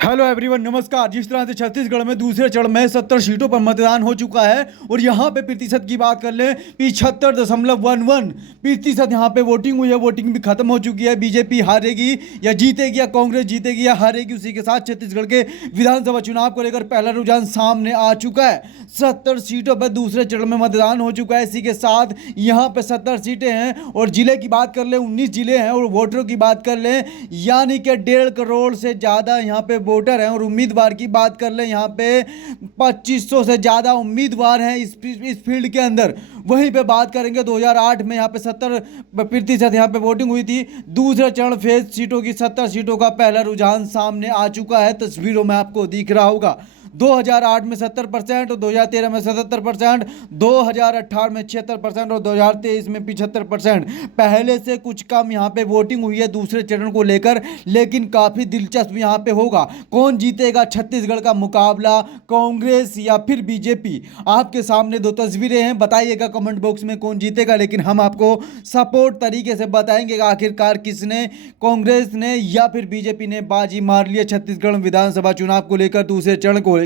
Hello everyone, नमस्कार। जिस तरह से छत्तीसगढ़ में दूसरे चरण में 70 सीटों पर मतदान हो चुका है और यहाँ पे प्रतिशत की बात कर लें 75.11% यहाँ पे वोटिंग हुई है। वोटिंग भी खत्म हो चुकी है। बीजेपी हारेगी या जीतेगी या कांग्रेस जीतेगी या हारेगी, उसी के साथ छत्तीसगढ़ के विधानसभा चुनाव को लेकर पहला रुझान सामने आ चुका है। 70 सीटों पर दूसरे चरण में मतदान हो चुका है। इसी के साथ यहाँ पे 70 सीटें हैं और जिले की बात कर लें 19 जिले हैं और वोटरों की बात कर लें यानी कि 1.5 करोड़ से ज़्यादा यहाँ पे वोटर हैं। और उम्मीदवार की बात कर ले यहाँ पे 2500 से ज़्यादा उम्मीदवार हैं इस फील्ड के अंदर। वहीं पे बात करेंगे 2008 में यहाँ पे 70% यहाँ पे वोटिंग हुई थी। दूसरे चरण फेज सीटों की 70 सीटों का पहला रुझान सामने आ चुका है। तस्वीरों में आपको दिख रहा होगा 2008 में 70% और 2013 में 77%, 2018 में 76% और 2023 में 75%। पहले से कुछ कम यहाँ पे वोटिंग हुई है दूसरे चरण को लेकर, लेकिन काफ़ी दिलचस्प यहाँ पे होगा। कौन जीतेगा छत्तीसगढ़ का मुकाबला, कांग्रेस या फिर बीजेपी? आपके सामने दो तस्वीरें हैं, बताइएगा कमेंट बॉक्स में कौन जीतेगा। लेकिन हम आपको सपोर्ट तरीके से बताएंगे कि आखिरकार किसने, कांग्रेस ने या फिर बीजेपी ने बाजी मार लिया छत्तीसगढ़ विधानसभा चुनाव को लेकर दूसरे चरण को लेकर।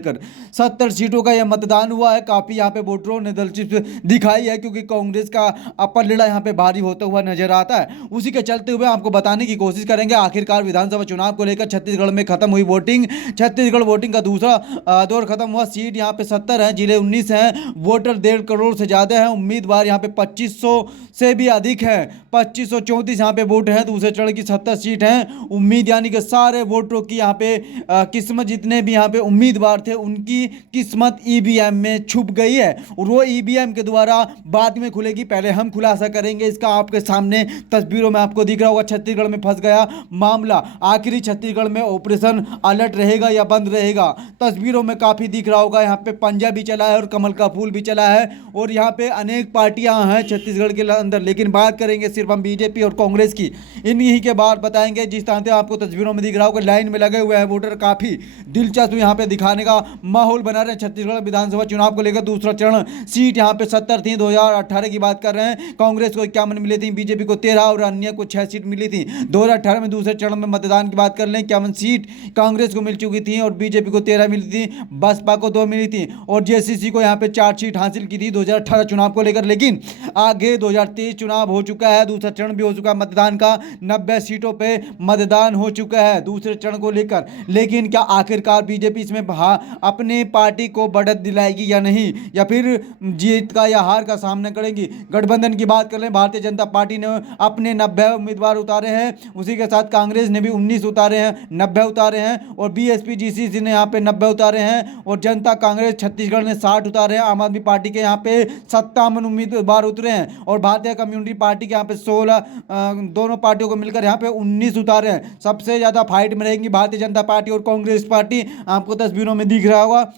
70 सीटों का यह मतदान हुआ है। काफी यहाँ पे वोटरों ने दिलचस्पी दिखाई है क्योंकि कांग्रेस का अपर लीडर यहाँ पे भारी होता हुआ नजर आता है। उसी के चलते हुए आपको बताने की कोशिश करेंगे आखिरकार विधानसभा चुनाव को लेकर छत्तीसगढ़ में खत्म हुई वोटिंग। छत्तीसगढ़ वोटिंग का दूसरा दौर खत्म हुआ। सीट यहाँ पे 70 है, जिले 19 हैं, वोटर 1.5 करोड़ से ज्यादा है, उम्मीदवार यहाँ पे 2500 से भी अधिक है। 2534 यहाँ पे वोट है। दूसरे चरण की 70 सीट है। उम्मीद यानी कि सारे वोटरों की यहाँ पे किस्मत, जितने भी यहाँ पे उम्मीदवार थे उनकी किस्मत ईवीएम में छुप गई है और वो ईवीएम के द्वारा बाद में खुलेगी। पहले हम खुलासा करेंगे इसका। आपके सामने तस्वीरों में आपको दिख रहा होगा छत्तीसगढ़ में फंस गया मामला। आखिरी छत्तीसगढ़ में ऑपरेशन अलर्ट रहेगा या बंद रहेगा? तस्वीरों में काफी दिख रहा होगा। यहाँ पे पंजा भी चला है और कमल का फूल भी चला है और यहाँ पे अनेक पार्टियां हैं छत्तीसगढ़ के अंदर। लेकिन बात करेंगे सिर्फ हम बीजेपी और कांग्रेस की। इन्हीं के बाद बताएंगे। जिस तरह से आपको तस्वीरों में दिख रहा होगा लाइन में लगे हुए हैं वोटर, काफी दिलचस्प यहाँ पे दिखाने का माहौल बना रहे हैं। छत्तीसगढ़ विधानसभा चुनाव को लेकर दूसरा चरण, सीट यहाँ पे 70 थी। 2018 की बात कर रहे हैं, कांग्रेस को 51 मिली थी, बीजेपी को 13 और अन्य को 6 सीट मिली थी। 2018 में दूसरे चरण में मतदान की बात कर लें 51 सीट कांग्रेस को मिल चुकी थी और बीजेपी को 13 मिली थी, बसपा को 2 मिली थी और जेसीसी को यहाँ पे 4 सीट हासिल की थी 2018 चुनाव को लेकर। लेकिन आगे 2023 चुनाव हो चुका है, दूसरा चरण भी हो चुका है मतदान का। 90 सीटों पे मतदान हो चुका है दूसरे चरण को लेकर। लेकिन क्या आखिरकार बीजेपी इसमें अपने पार्टी को बढ़त दिलाएगी या नहीं, या फिर जीत का या हार का सामना करेंगी? गठबंधन की बात कर लें, भारतीय जनता पार्टी ने अपने 90 उम्मीदवार उतारे हैं। उसी के साथ कांग्रेस ने भी 19 उतारे हैं, 90 उतारे हैं और बीएसपी जीसीसी ने यहाँ पे 90 उतारे हैं और जनता कांग्रेस छत्तीसगढ़ ने 60 उतारे हैं। आम आदमी पार्टी के यहाँ पे 57 उम्मीदवार उतरे हैं और भारतीय कम्युनिस्ट पार्टी के यहाँ पे 16, दोनों पार्टियों को मिलकर यहाँ पे 19 उतारे हैं। सबसे ज्यादा फाइट में रहेंगी भारतीय जनता पार्टी और कांग्रेस पार्टी, आपको तस्वीरों में दिख रहा होगा।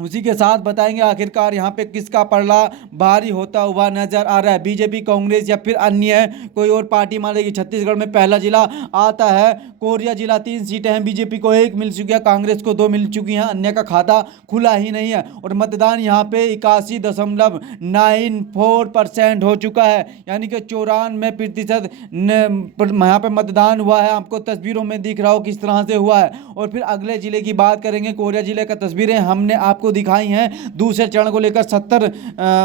उसी के साथ बताएंगे आखिरकार यहाँ पे किसका पलड़ा भारी होता हुआ नजर आ रहा है, बीजेपी, कांग्रेस या फिर अन्य कोई और पार्टी मानेगी। छत्तीसगढ़ में पहला जिला आता है कोरिया जिला। 3 सीटें हैं, बीजेपी को 1 मिल चुकी है, कांग्रेस को 2 मिल चुकी हैं, अन्य का खाता खुला ही नहीं है। और मतदान यहाँ पे 81.94% हो चुका है, यानी कि 94% यहाँ पे मतदान हुआ है। आपको तस्वीरों में दिख रहा हो किस तरह से हुआ है। और फिर अगले जिले की बात करेंगे, कोरिया जिले का तस्वीरें हमने आपको दिखाई हैं। दूसरे चरण को लेकर 70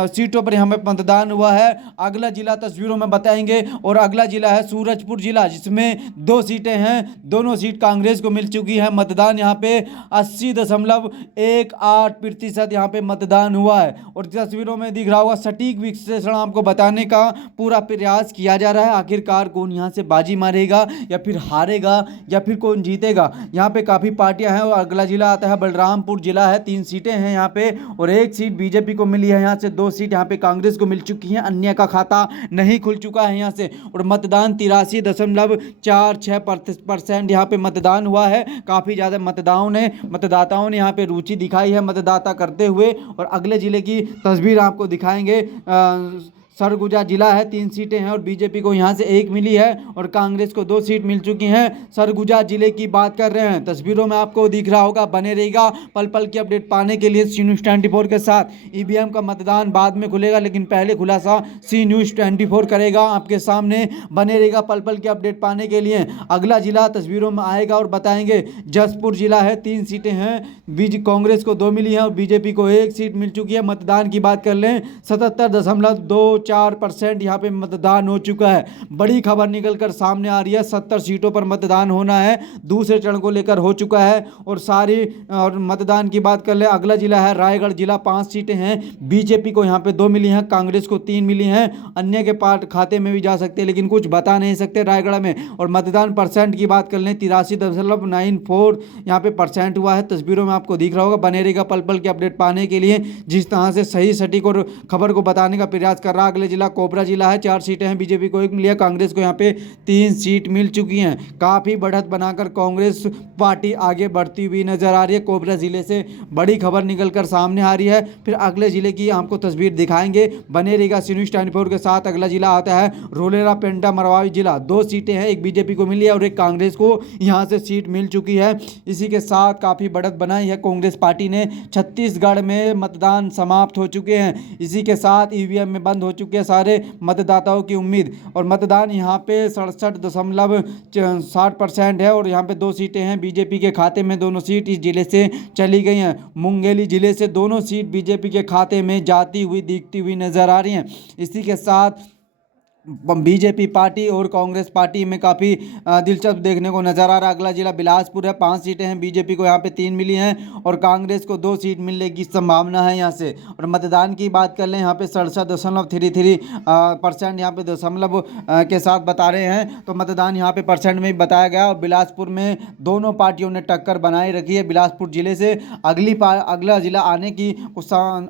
सीटों पर हमें मतदान हुआ है। अगला जिला तस्वीरों में बताएंगे और अगला जिला है सूरजपुर जिला, जिसमें 2 सीटें हैं, दोनों सीट कांग्रेस को मिल चुकी है। मतदान यहाँ पे 80.18% यहाँ पे मतदान हुआ है। और तस्वीरों में दिख रहा होगा, सटीक विश्लेषण आपको बताने का पूरा प्रयास किया जा रहा है। आखिरकार कौन यहाँ से बाजी मारेगा या फिर हारेगा या फिर कौन जीतेगा? यहाँ पे काफी पार्टियां हैं। और अगला जिला आता है बलरामपुर जिला है, 3 सीटें हैं यहाँ पे और 1 सीट बीजेपी को मिली है। यहाँ से 2 सीट यहाँ पे कांग्रेस को मिल चुकी हैं, अन्य का खाता नहीं खुल चुका है यहाँ से। और मतदान 83.46% यहाँ पे मतदान हुआ है। काफी ज्यादा मतदाताओं ने यहाँ पे रुचि दिखाई है मतदाता करते हुए। और अगले जिले की तस्वीर आपको दिखाएंगे। सरगुजा जिला है 3 सीटें हैं और बीजेपी को यहाँ से 1 मिली है और कांग्रेस को 2 सीट मिल चुकी हैं। सरगुजा जिले की बात कर रहे हैं, तस्वीरों में आपको दिख रहा होगा, बने रहेगा पल पल की अपडेट पाने के लिए सी न्यूज़ 24 के साथ। ईवीएम का मतदान बाद में खुलेगा, लेकिन पहले खुलासा सी न्यूज़ 24 करेगा आपके सामने। बने रहेगा पल पल की अपडेट पाने के लिए। अगला जिला तस्वीरों में आएगा और बताएंगे। जसपुर जिला है 3 सीटें हैं, कांग्रेस को 2 मिली हैं और बीजेपी को 1 सीट मिल चुकी है। मतदान की बात कर लें 77.24% यहाँ पे मतदान हो चुका है। बड़ी खबर निकलकर सामने आ रही है, 70 सीटों पर मतदान होना है, दूसरे चरण को लेकर हो चुका है। और मतदान की बात कर ले, अगला जिला है रायगढ़ जिला, 5 सीटें हैं, बीजेपी को यहाँ पे 2 मिली हैं, कांग्रेस को 3 मिली हैं। अन्य के पार्ट खाते में भी जा सकते हैं, लेकिन कुछ बता नहीं सकते रायगढ़ में। और मतदान परसेंट की बात कर लें 83.94 यहाँ पे परसेंट हुआ है। तस्वीरों में आपको दिख रहा होगा। बने रहेगा पल पल की अपडेट पाने के लिए, जिस तरह से सही सटीक और खबर को बताने का प्रयास कर रहा है। अगले जिला कोबरा जिला है, 4 सीटें हैं, बीजेपी को 1 मिली है, कांग्रेस को यहाँ पे 3 सीट मिल चुकी हैं। काफी बढ़त बनाकर कांग्रेस पार्टी आगे बढ़ती हुई नजर आ रही है। कोबरा जिले से बड़ी खबर निकलकर सामने आ रही है। फिर अगले जिले की आपको तस्वीर दिखाएंगे। बने रहेगा सी न्यूज़ 24 के साथ। अगला जिला आता है रोलेरा पेंटा मरवाई जिला, 2 सीटें हैं, एक बीजेपी को मिली है और एक कांग्रेस को यहाँ से सीट मिल चुकी है। इसी के साथ काफी बढ़त बनाई है कांग्रेस पार्टी ने। छत्तीसगढ़ में मतदान समाप्त हो चुके हैं। इसी के साथ ईवीएम में बंद हो चुके हैं सारे मतदाताओं की उम्मीद। और मतदान यहाँ पे 67.60% है और यहाँ पे 2 सीटें हैं, बीजेपी के खाते में दोनों सीट इस जिले से चली गई हैं। मुंगेली जिले से दोनों सीट बीजेपी के खाते में जाती हुई दिखती हुई नजर आ रही हैं। इसी के साथ बीजेपी पार्टी और कांग्रेस पार्टी में काफ़ी दिलचस्प देखने को नजर आ रहा है। अगला जिला बिलासपुर है, 5 सीटें हैं, बीजेपी को यहाँ पे 3 मिली हैं और कांग्रेस को 2 सीट मिलने की संभावना है यहाँ से। और मतदान की बात कर लें यहाँ पे 67.33% यहाँ पे दशमलव के साथ बता रहे हैं, तो मतदान यहाँ पे परसेंट में भी बताया गया। और बिलासपुर में दोनों पार्टियों ने टक्कर बनाए रखी है। बिलासपुर जिले से अगला जिला आने की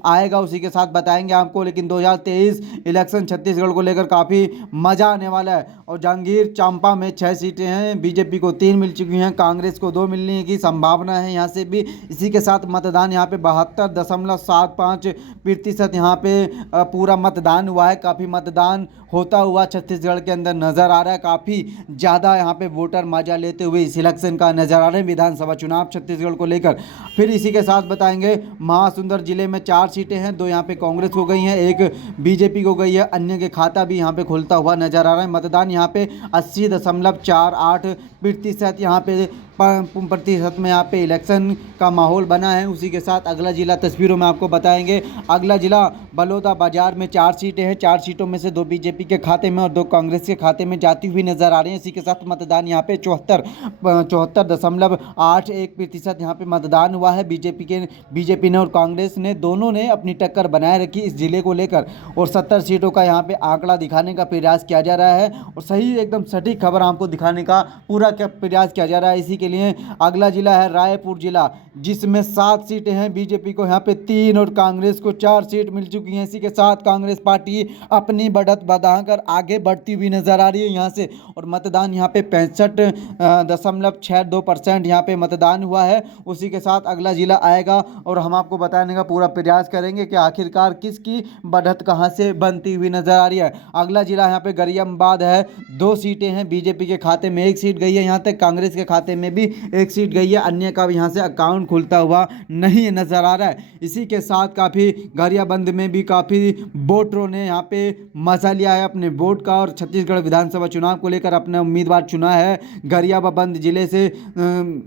आएगा, उसी के साथ बताएंगे आपको। लेकिन 2023 इलेक्शन छत्तीसगढ़ को लेकर काफ़ी मजा आने वाला है। और जांगीर चांपा में 6 सीटें हैं, बीजेपी को 3 मिल चुकी हैं, कांग्रेस को 2 मिलने की संभावना है यहाँ से भी। इसी के साथ मतदान यहाँ पे 72.75% यहाँ पे पूरा मतदान हुआ है। काफ़ी मतदान होता हुआ छत्तीसगढ़ के अंदर नज़र आ रहा है। काफ़ी ज़्यादा यहाँ पे वोटर मजा लेते हुए इस इलेक्शन का नज़र आ रहे हैं, विधानसभा चुनाव छत्तीसगढ़ को लेकर। फिर इसी के साथ बताएंगे महासुंदर जिले में 4 सीटें हैं, 2 यहाँ पे कांग्रेस को गई हैं, 1 बीजेपी को गई है। अन्य के खाता भी यहाँ पे खुलता हुआ नजर आ रहा है। मतदान यहाँ पे 80.48% यहाँ पे प्रतिशत में यहाँ पे इलेक्शन का माहौल बना है। उसी के साथ अगला जिला तस्वीरों में आपको बताएंगे। अगला जिला बलौदा बाजार में 4 सीटें हैं, 4 सीटों में से 2 बीजेपी के खाते में और 2 कांग्रेस के खाते में जाती हुई नजर आ रही है। इसी के साथ मतदान यहाँ पे 74.81% यहाँ पे मतदान हुआ है। बीजेपी ने और कांग्रेस ने दोनों ने अपनी टक्कर बनाए रखी इस जिले को लेकर और 70 सीटों का यहाँ पे आंकड़ा दिखाने का प्रयास किया जा रहा है और सही एकदम सटीक खबर आपको दिखाने का पूरा प्रयास किया जा रहा है। इसी के लिए अगला जिला है रायपुर जिला, जिसमें 7 सीटें हैं, बीजेपी को यहाँ पे 3 और कांग्रेस को 4 सीट मिल चुकी हैं। इसी के साथ कांग्रेस पार्टी अपनी बढ़त बढ़ाकर आगे बढ़ती हुई नजर आ रही है यहाँ से। और मतदान यहाँ पे 65.62% यहाँ पे मतदान हुआ है। उसी के साथ अगला जिला आएगा और हम आपको बताने का पूरा प्रयास करेंगे कि आखिरकार किसकी बढ़त कहाँ से बनती हुई नजर आ रही है। अगला जिला यहाँ पे गरियाबाद है, 2 सीटें हैं, बीजेपी के खाते में 1 सीट गई है, यहाँ तक कांग्रेस के खाते में भी 1 सीट गई है। अन्य का भी यहाँ से अकाउंट खुलता हुआ नहीं नजर आ रहा है। इसी के साथ काफ़ी गरियाबंद में भी काफ़ी वोटरों ने यहाँ पे मजा लिया है अपने वोट का और छत्तीसगढ़ विधानसभा चुनाव को लेकर अपना उम्मीदवार चुना है गरियाबंद जिले से।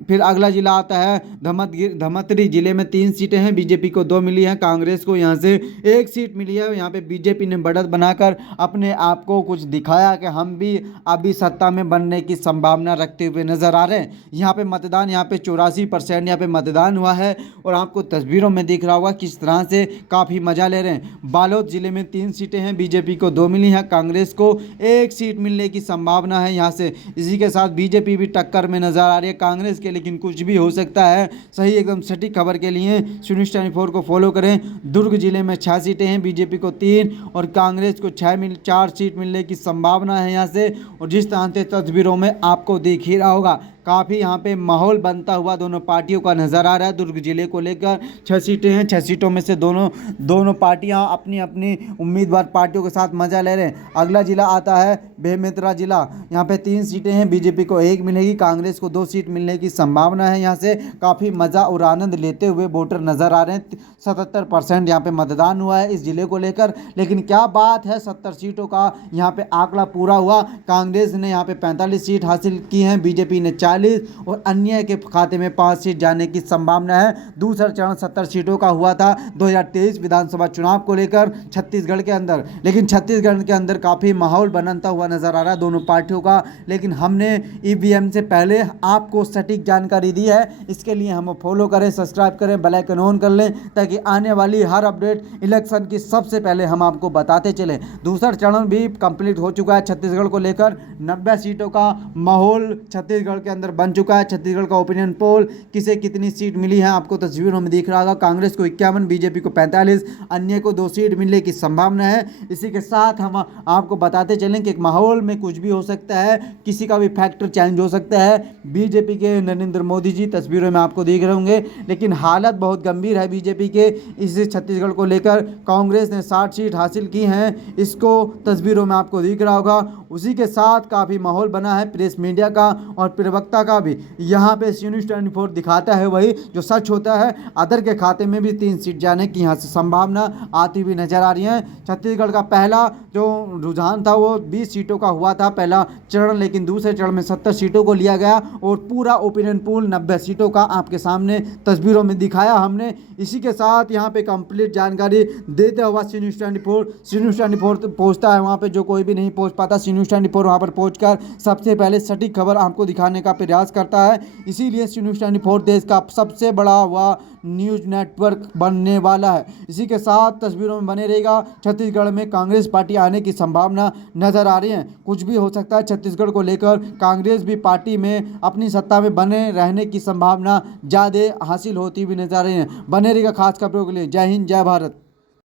फिर अगला जिला आता है धमतरी जिले में 3 सीटें हैं, बीजेपी को 2 मिली हैं, कांग्रेस को यहाँ से 1 सीट मिली है। यहाँ पे बीजेपी ने बढ़त बनाकर अपने आप को कुछ दिखाया कि हम भी अभी सत्ता में बनने की संभावना रखते हुए नजर आ रहे हैं। यहाँ पे मतदान यहाँ पे 84% यहाँ पे मतदान हुआ है और आपको तस्वीरों में दिख रहा होगा किस तरह से काफ़ी मजा ले रहे हैं। बालोद जिले में 3 सीटें हैं, बीजेपी को 2 मिली हैं, कांग्रेस को 1 सीट मिलने की संभावना है यहाँ से। इसी के साथ बीजेपी भी टक्कर में नजर आ रही है कांग्रेस के, लेकिन कुछ भी हो सकता है। सही एकदम सटीक खबर के लिए सी न्यूज़ 24 को फॉलो करें। दुर्ग जिले में 6 सीटें हैं, बीजेपी को 3 और कांग्रेस को 4 सीट मिलने की संभावना है यहाँ से। और जिस तरह से तस्वीरों में आपको दिख ही रहा होगा काफ़ी यहाँ पे माहौल बनता हुआ दोनों पार्टियों का नज़र आ रहा है। दुर्ग जिले को लेकर 6 सीटें हैं, 6 सीटों में से दोनों पार्टियां अपनी अपनी उम्मीदवार पार्टियों के साथ मजा ले रहे हैं। अगला जिला आता है बेमेतरा जिला। यहाँ पे 3 सीटें हैं, बीजेपी को 1 मिलेगी, कांग्रेस को 2 सीट मिलने की संभावना है। यहाँ से काफ़ी मज़ा और आनंद लेते हुए वोटर नज़र आ रहे हैं। 77% यहाँ पे मतदान हुआ है इस जिले को लेकर। लेकिन क्या बात है, 70 सीटों का यहाँ पे आंकड़ा पूरा हुआ। कांग्रेस ने यहाँ पे 45 सीट हासिल की हैं, बीजेपी ने 40 और अन्य के खाते में 5 सीट जाने की संभावना है। दूसरा चरण 70 सीटों का हुआ था 2023 विधानसभा चुनाव को लेकर छत्तीसगढ़ के अंदर। लेकिन छत्तीसगढ़ के अंदर काफ़ी माहौल बनता हुआ नज़र आ रहा है दोनों पार्टियों का। लेकिन हमने ईवीएम से पहले आपको सटीक जानकारी दी है, इसके लिए हम फॉलो करें, सब्सक्राइब करें, बेल आइकन ऑन कर लें ताकि आने वाली हर अपडेट इलेक्शन की सबसे पहले हम आपको बताते चलें। दूसरा चरण भी कंप्लीट हो चुका है छत्तीसगढ़ को लेकर। 90 सीटों का माहौल छत्तीसगढ़ के अंदर बन चुका है। छत्तीसगढ़ का ओपिनियन पोल किसे कितनी सीट मिली है आपको तस्वीरों में दिख रहा होगा। कांग्रेस को 51, बीजेपी को 45, अन्य को 2 सीट मिलने की संभावना है। इसी के साथ हम आपको बताते चलें कि एक माहौल में कुछ भी हो सकता है, किसी का भी फैक्टर चेंज हो सकता है। बीजेपी के नरेंद्र मोदी जी तस्वीरों में आपको दिख रहे होंगे, लेकिन हालत बहुत गंभीर है बीजेपी के इस छत्तीसगढ़ को लेकर। कांग्रेस ने 60 सीट हासिल की हैं, इसको तस्वीरों में आपको दिख रहा होगा। उसी के साथ काफ़ी माहौल बना है प्रेस मीडिया का और प्रवक्ता का भी। यहाँ पे न्यूज़ 24 दिखाता है वही जो सच होता है। अदर के खाते में भी 3 सीट जाने की यहाँ से संभावना आती हुई नजर आ रही है। छत्तीसगढ़ का पहला जो रुझान था वो 20 सीटों का हुआ था पहला चरण, लेकिन दूसरे चरण में 70 सीटों को लिया गया और पूरा ओपिनियन पोल 90 सीटों का आपके सामने तस्वीरों में दिखाया हमने। इसी के साथ यहाँ पे कंप्लीट जानकारी देते हुआ न्यूज़ 24 पहुँचता है वहाँ पे, जो कोई भी नहीं पहुँच पाता। न्यूज़ 24 वहाँ पर पहुँचकर सबसे पहले सटीक खबर आपको दिखाने का प्रयास करता है। इसीलिए न्यूज़ 24 देश का सबसे बड़ा हुआ न्यूज़ नेटवर्क बनने वाला है। इसी के साथ तस्वीरों में बने रहेगा। छत्तीसगढ़ में कांग्रेस पार्टी आने की संभावना नजर आ रही है। कुछ भी हो सकता है छत्तीसगढ़ को लेकर। कांग्रेस भी पार्टी में अपनी सत्ता में बने रहने की संभावना ज़्यादा हासिल होती हुई नजर आ रही है। बने रहेगा खास खबरों के लिए। जय हिंद, जय भारत।